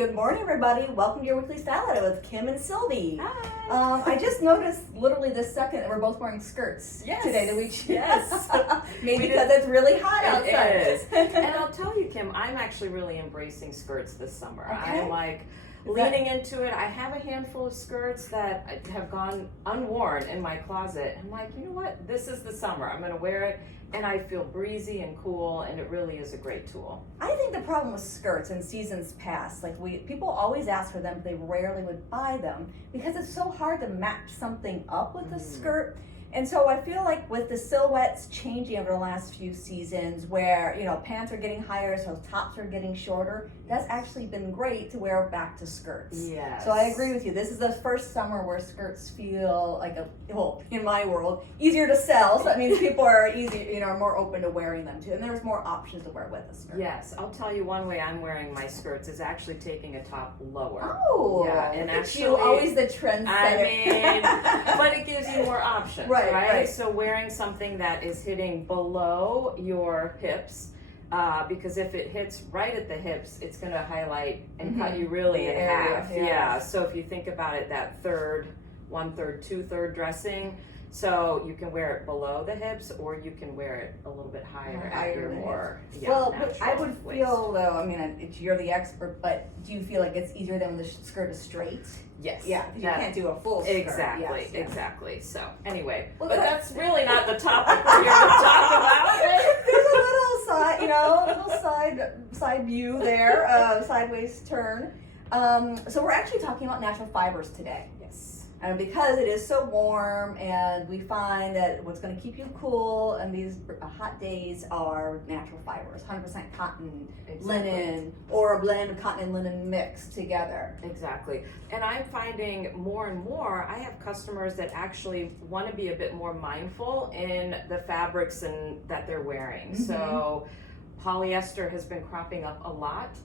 Good morning, everybody. Welcome to your weekly style edit with Kim and Sylvie. Hi. I just noticed literally this second that we're both wearing skirts today. Did we? Yes. Maybe because it's really hot outside. It is. And I'll tell you, Kim, I'm actually really embracing skirts this summer. Okay. I'm like leaning into it. I have a handful of skirts that have gone unworn in my closet. I'm like, you know what? This is the summer. I'm going to wear it. And I feel breezy and cool, and it really is a great tool. I think the problem with skirts in seasons past, people always ask for them, but they rarely would buy them because it's so hard to match something up with a skirt. And so I feel like with the silhouettes changing over the last few seasons where, pants are getting higher, so tops are getting shorter, that's actually been great to wear back to skirts. Yes. So I agree with you. This is the first summer where skirts feel like in my world, easier to sell. So that means people are are more open to wearing them too. And there's more options to wear with a skirt. Yes, I'll tell you one way I'm wearing my skirts is actually taking a top lower. Oh, yeah, and actually, you always the trendsetter. I mean, but it gives you more options, right? So wearing something that is hitting below your hips, because if it hits right at the hips, it's going to highlight and cut you really in half. Yes. Yeah. So if you think about it, that third, 1/3, 2/3 dressing. So you can wear it below the hips, or you can wear it a little bit higher at your more well, natural I would waist. feel though. I mean, you're the expert, but do you feel like it's easier than when the skirt is straight? Yes. Yeah, you can't do a full skirt. Exactly. Yes. Exactly. So anyway, Well, but that's really not the topic we're here to talk about. There's a little side view there, sideways turn. So we're actually talking about natural fibers today. Yes. And because it is so warm, and we find that what's going to keep you cool in these hot days are natural fibers, 100% cotton, linen, or a blend of cotton and linen mixed together. Exactly. And I'm finding more and more, I have customers that actually want to be a bit more mindful in the fabrics that they're wearing. So polyester has been cropping up a lot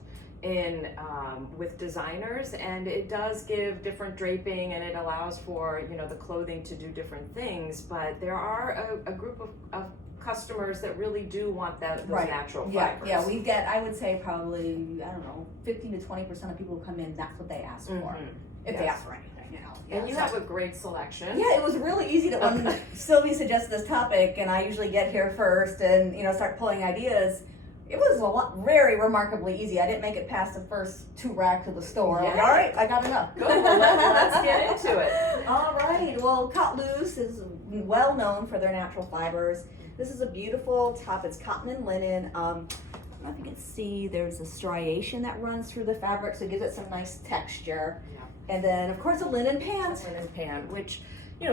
with designers, and it does give different draping, and it allows for the clothing to do different things, but there are a group of customers that really do want those natural fibers. Yeah, we get, I would say probably, 15 to 20% of people who come in, that's what they ask for, if they ask for anything, And you have a great selection. Yeah, it was really easy that when Sylvie suggested this topic, and I usually get here first and start pulling ideas. It was very remarkably easy. I didn't make it past the first 2 racks of the store. Yeah. Like, all right, I got enough. Good. Well, let's get into it. All right. Well, Cut Loose is well known for their natural fibers. This is a beautiful top. It's cotton and linen. I don't know if you can see, there's a striation that runs through the fabric, so it gives it some nice texture. Yeah. And then, of course, a linen pant. Linen pant, which,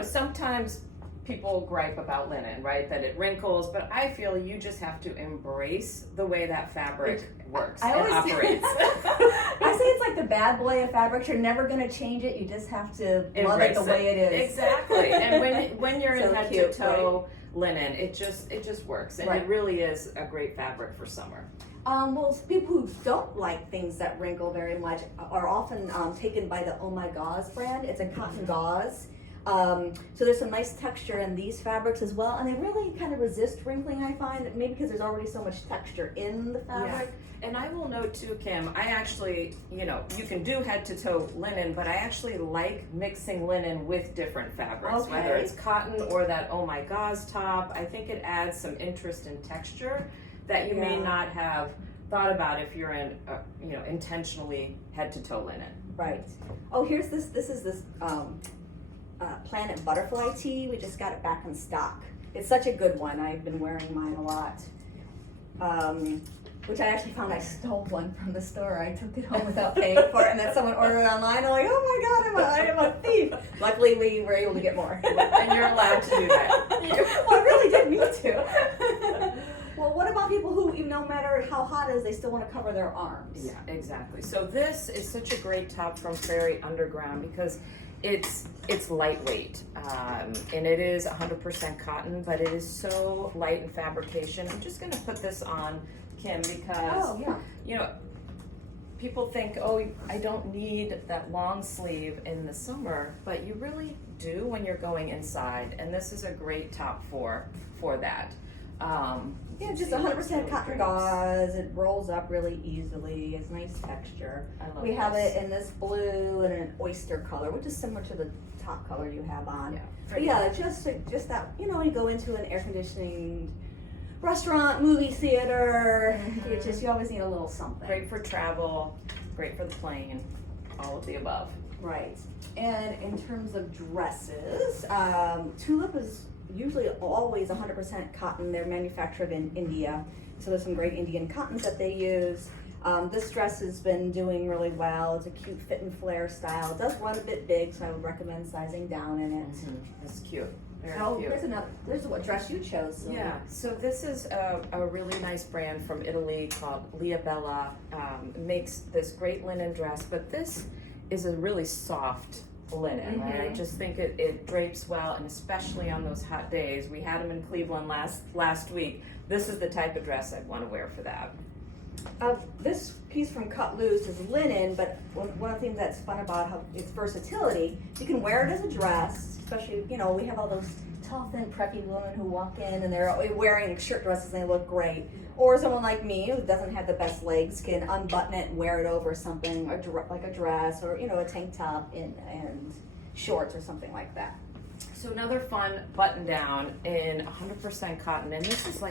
sometimes people gripe about linen, right? That it wrinkles, but I feel you just have to embrace the way that fabric works and operates. I say it's like the bad boy of fabrics. You're never going to change it. You just have to love it the way it is. Exactly. And when you're So in head cute, to toe linen, it just works, and it really is a great fabric for summer. Well, people who don't like things that wrinkle very much are often taken by the Oh My Gauze brand. It's a cotton gauze. So there's some nice texture in these fabrics as well, and they really kind of resist wrinkling, I find, maybe because there's already so much texture in the fabric. Yeah. And I will note too, Kim, I actually, you can do head to toe linen, but I actually like mixing linen with different fabrics, whether it's cotton or that Oh My Gauze top. I think it adds some interest and texture that you may not have thought about if you're in, intentionally head to toe linen. Right. Oh, here's this. This is this Planet Butterfly tee. We just got it back in stock. It's such a good one. I've been wearing mine a lot. Which I actually found I stole one from the store. I took it home without paying for it, and then someone ordered it online. I'm like, oh my God, I am a thief. Luckily, we were able to get more. And you're allowed to do that. Well, I really didn't need to. Well, what about people who, no matter how hot it is, they still want to cover their arms? Yeah, exactly. So this is such a great top from Prairie Underground because it's lightweight, and it is 100% cotton, but it is so light in fabrication. I'm just going to put this on, Kim, because people think, oh, I don't need that long sleeve in the summer, but you really do when you're going inside, and this is a great top for that. Yeah, just see, 100% it's really cotton drapes. gauze. It rolls up really easily. It's nice texture. I love We have this. it in this blue and an oyster color, which is similar to the top color you have on. Yeah, But pretty. yeah, just that, you go into an air conditioning restaurant, movie theater, you always need a little something. Great for travel, great for the plane, all of the above. Right. And in terms of dresses, Tulip is usually always 100% cotton. They're manufactured in India, so there's some great Indian cottons that they use. This dress has been doing really well. It's a cute fit and flare style. It does run a bit big, so I would recommend sizing down in it. It's cute, very Oh, cute. there's what dress you chose. Sylvie. Yeah, so this is a really nice brand from Italy called Liabella. Makes this great linen dress, but this is a really soft linen, right? I just think it drapes well, and especially on those hot days. We had them in Cleveland last week. This is the type of dress I'd want to wear for that. This piece from Cut Loose is linen, but one of the things that's fun about how its versatility, you can wear it as a dress, especially, we have all those tall, thin, preppy women who walk in and they're wearing shirt dresses and they look great. Or someone like me who doesn't have the best legs can unbutton it and wear it over something like a dress or, a tank top and shorts or something like that. So another fun button down in 100% cotton, and this is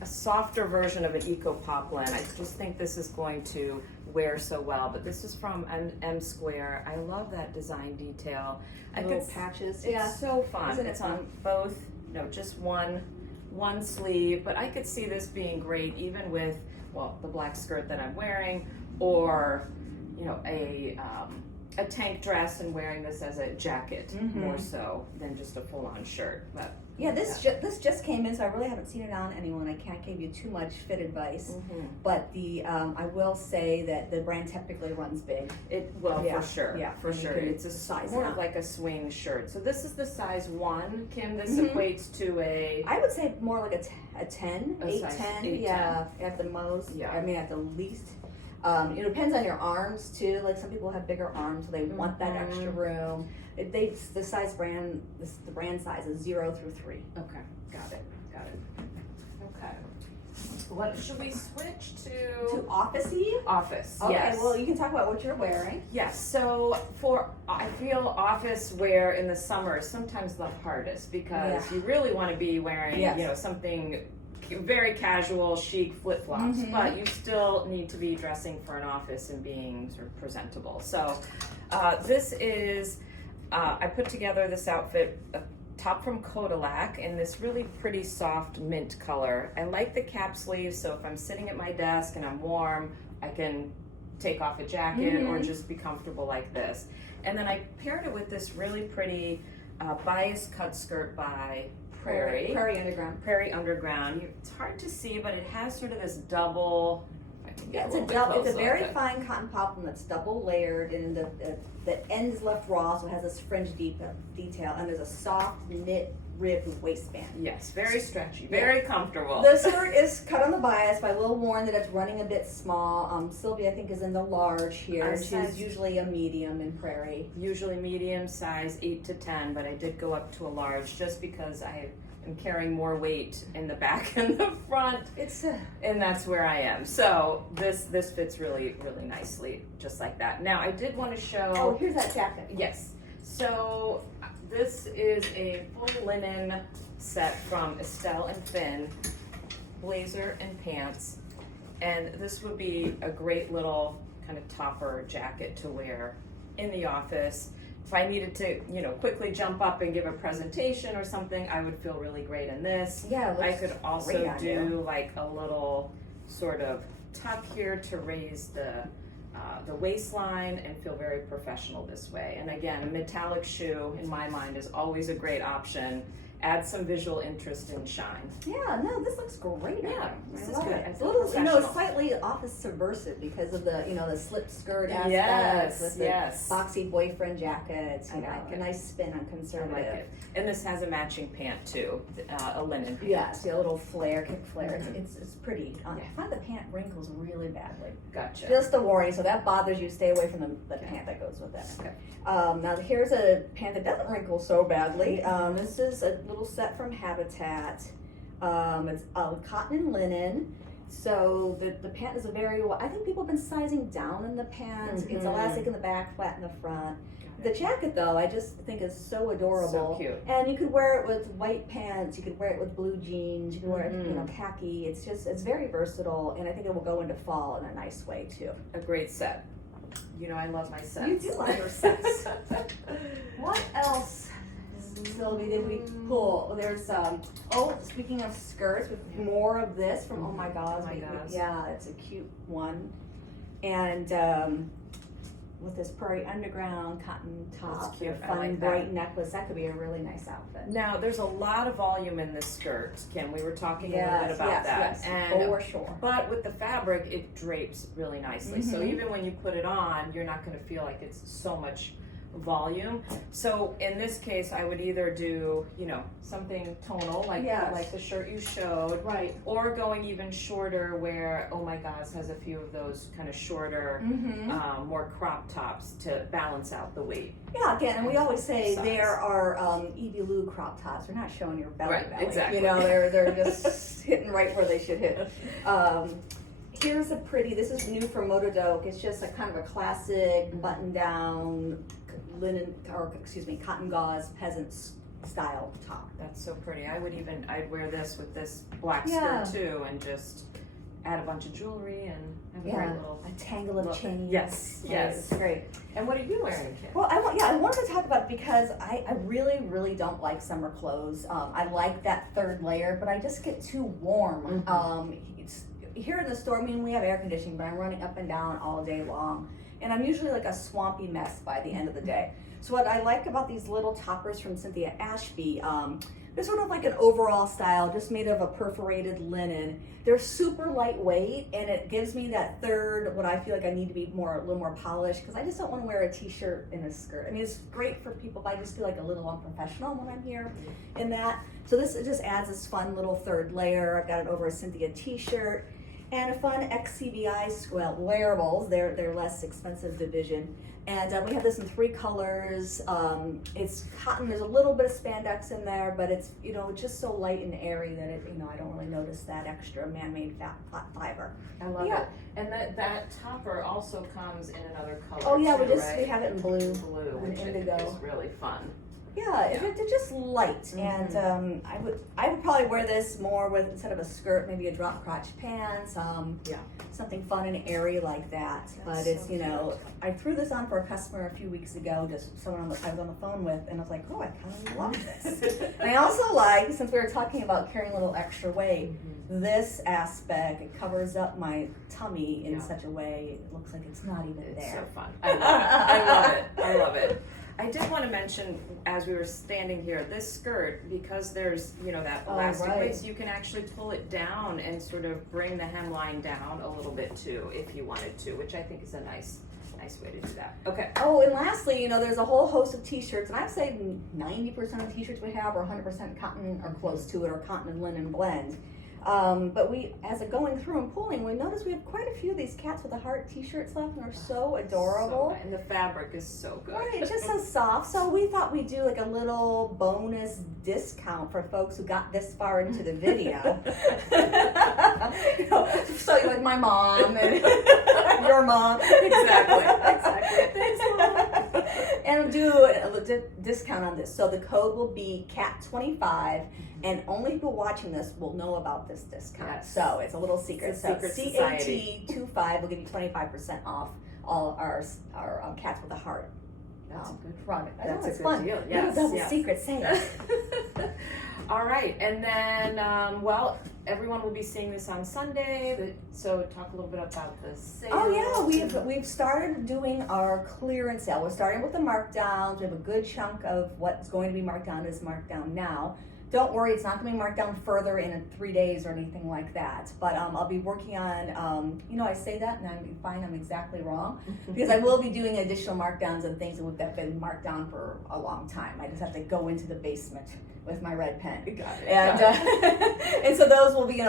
a softer version of an eco poplin. I just think this is going to wear so well, but this is from M Square. I love that design detail. Little patches. It's so fun. Isn't it It's fun? on both, just one sleeve, but I could see this being great even with, the black skirt that I'm wearing, or, a tank dress and wearing this as a jacket more so than just a full-on shirt. But yeah, this just came in, so I really haven't seen it on anyone. I can't give you too much fit advice, but I will say that the brand typically runs big. For sure. Yeah, for sure. It's a size more down. of like a swing shirt. So this is the size 1. Kim, this equates to I would say more like a 10, 8, size 10, 8, yeah, at the most. Yeah. I mean, at the least. It depends on your arms too. Like some people have bigger arms, so they want that extra room. The brand size is 0 through 3. Okay, got it. Okay. What should we switch to? Office-y? Office. Okay, yes. well, you can talk about what you're wearing. Yes. So I feel office wear in the summer is sometimes the hardest because you really want to be wearing, something very casual, chic flip-flops, but you still need to be dressing for an office and being sort of presentable. So this is, I put together this outfit, a top from Codillac in this really pretty soft mint color. I like the cap sleeves, so if I'm sitting at my desk and I'm warm, I can take off a jacket or just be comfortable like this. And then I paired it with this really pretty bias cut skirt by Prairie Underground. It's hard to see, but it has sort of this double. It's a very fine cotton poplin that's double layered, and the end is left raw, so it has this fringe detail, and there's a soft knit ribbed waistband. Yes, very stretchy, very comfortable. The skirt is cut on the bias, but I will warn that it's running a bit small. Sylvie, I think, is in the large here. She's usually a medium in Prairie. Usually medium size 8 to 10, but I did go up to a large just because I am carrying more weight in the back and the front. And that's where I am. So this fits really, really nicely, just like that. Now I did want to show. Oh, here's that jacket. Yes. So this is a full linen set from Estelle and Finn, blazer and pants, and this would be a great little kind of topper jacket to wear in the office. If I needed to, quickly jump up and give a presentation or something, I would feel really great in this. Yeah, I could also do like a little sort of tuck here to raise the waistline and feel very professional this way. And again, a metallic shoe in my mind is always a great option. Add some visual interest and shine. Yeah, no, this looks great. Yeah, this is love good. It. It's a little, professional. Slightly office subversive because of the, the slip skirt aspect with the boxy boyfriend jackets. A nice spin on conservative. I like it. And this has a matching pant too, a linen pant. Yeah, see a little flare, kick flare. It's pretty. I find the pant wrinkles really badly. Gotcha. Just a warning, so that bothers you, stay away from the pant that goes with it. Okay. Now here's a pant that doesn't wrinkle so badly. This is a little set from Habitat. It's cotton and linen. So the pant is I think people have been sizing down in the pant. It's elastic in the back, flat in the front. The jacket, though, I just think is so adorable. So cute. And you could wear it with white pants. You could wear it with blue jeans. You could wear it, khaki. It's very versatile, and I think it will go into fall in a nice way too. A great set. I love my sets. You do love your sets. What else, Sylvie, did we pull? There's speaking of skirts, with more of this from Oh My Gosh. Yeah, it's a cute one, and with this Prairie Underground cotton top, cute. a fun bright necklace, that could be a really nice outfit. Now, there's a lot of volume in this skirt, Kim. We were talking a little bit about that. Yes, and for sure. But with the fabric, it drapes really nicely. So even when you put it on, you're not going to feel like it's so much volume. So in this case, I would either do, something tonal, like the shirt you showed, right, or going even shorter, where Oh My Gosh has a few of those kind of shorter, more crop tops to balance out the weight. Yeah, again, and we always say there are Evie Lou crop tops. They're not showing your belly. Exactly. They're just hitting right where they should hit. Here's a pretty. This is new from Motodoke. It's just a kind of a classic button-down cotton gauze peasant style top. That's so pretty. I'd wear this with this black skirt too, and just add a bunch of jewelry and have a great little tangle of chains. Yes. It's great. And what are you wearing, Kim? Well, I wanted to talk about it because I really, really don't like summer clothes. I like that third layer, but I just get too warm. Here in the store, we have air conditioning, but I'm running up and down all day long. And I'm usually like a swampy mess by the end of the day. So what I like about these little toppers from Cynthia Ashby, they're sort of like an overall style, just made of a perforated linen. They're super lightweight, and it gives me that third, what I feel like I need to be a little more polished, because I just don't want to wear a t-shirt and a skirt. It's great for people, but I just feel like a little unprofessional when I'm here in that. So this just adds this fun little third layer. I've got it over a Cynthia t-shirt. And a fun XCBI wearables. They're less expensive division. And we have this in 3 colors. It's cotton. There's a little bit of spandex in there, but it's just so light and airy that I don't really notice that extra man-made fat fiber. I love it. And that topper also comes in another color. Oh yeah, too, we have it in blue, which indigo. is really fun. Yeah, they're just light, and I would probably wear this more with, instead of a skirt, maybe a drop crotch pants. Something fun and airy like that. But it's I threw this on for a customer a few weeks ago, just someone I was on the phone with, and I was like, oh, I kind of love this. And I also like, since we were talking about carrying a little extra weight, this aspect, it covers up my tummy in such a way it looks like it's not even there. It's so fun. I love it. I did want to mention, as we were standing here, this skirt, because there's, that elastic waist, you can actually pull it down and sort of bring the hemline down a little bit too, if you wanted to, which I think is a nice way to do that. Okay. Oh, and lastly, there's a whole host of t-shirts, and I'd say 90% of t-shirts we have are 100% cotton or close to it, or cotton and linen blend. But as going through and pulling, we noticed we have quite a few of these Cats with a Heart t-shirts left, and they're so adorable. And the fabric is so good. Right, it's just so soft. So we thought we'd do like a little bonus discount for folks who got this far into the video. So like my mom and your mom. Exactly. Thanks, Mom. And do a discount on this. So the code will be CAT25. And only people watching this will know about this discount. Yes. So it's a little secret. It's a secret society. CAT25 will give you 25% off all our Cats with a Heart. That's a good product. That's a good fun. deal. Yes. Double secret sale. All right, and then everyone will be seeing this on Sunday. So talk a little bit about the sale. Oh yeah, we've started doing our clearance sale. We're starting with the markdowns. We have a good chunk of what's going to be marked down is marked down now. Don't worry, it's not going to be marked down further in 3 days or anything like that. But I'll be working on, I say that and I'm exactly wrong, because I will be doing additional markdowns and things that have been marked down for a long time. I just have to go into the basement with my red pen. Got it. And and so those will be,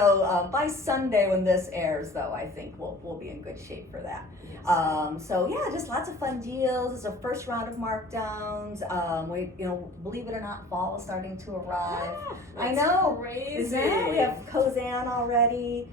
by Sunday when this airs, though, I think we'll be in good shape for that. Yes. So yeah, just lots of fun deals. It's our first round of markdowns. We, believe it or not, fall is starting to arrive. life. I That's know. crazy. Isn't it? We have Kozan already.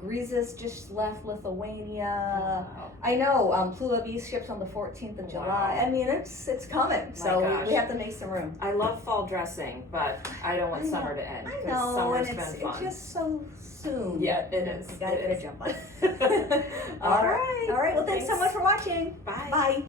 Greases just left Lithuania. Wow. I know. Plua V ships on the 14th of July. Wow. I mean, it's coming. So gosh. we have to make some room. I love fall dressing, but I don't want summer to end. I 'cause know, summer's and been it's fun. just so soon. Yeah, but it is. You gotta It get a is. jump on it. All right. Well, thanks so much for watching. Bye. Bye.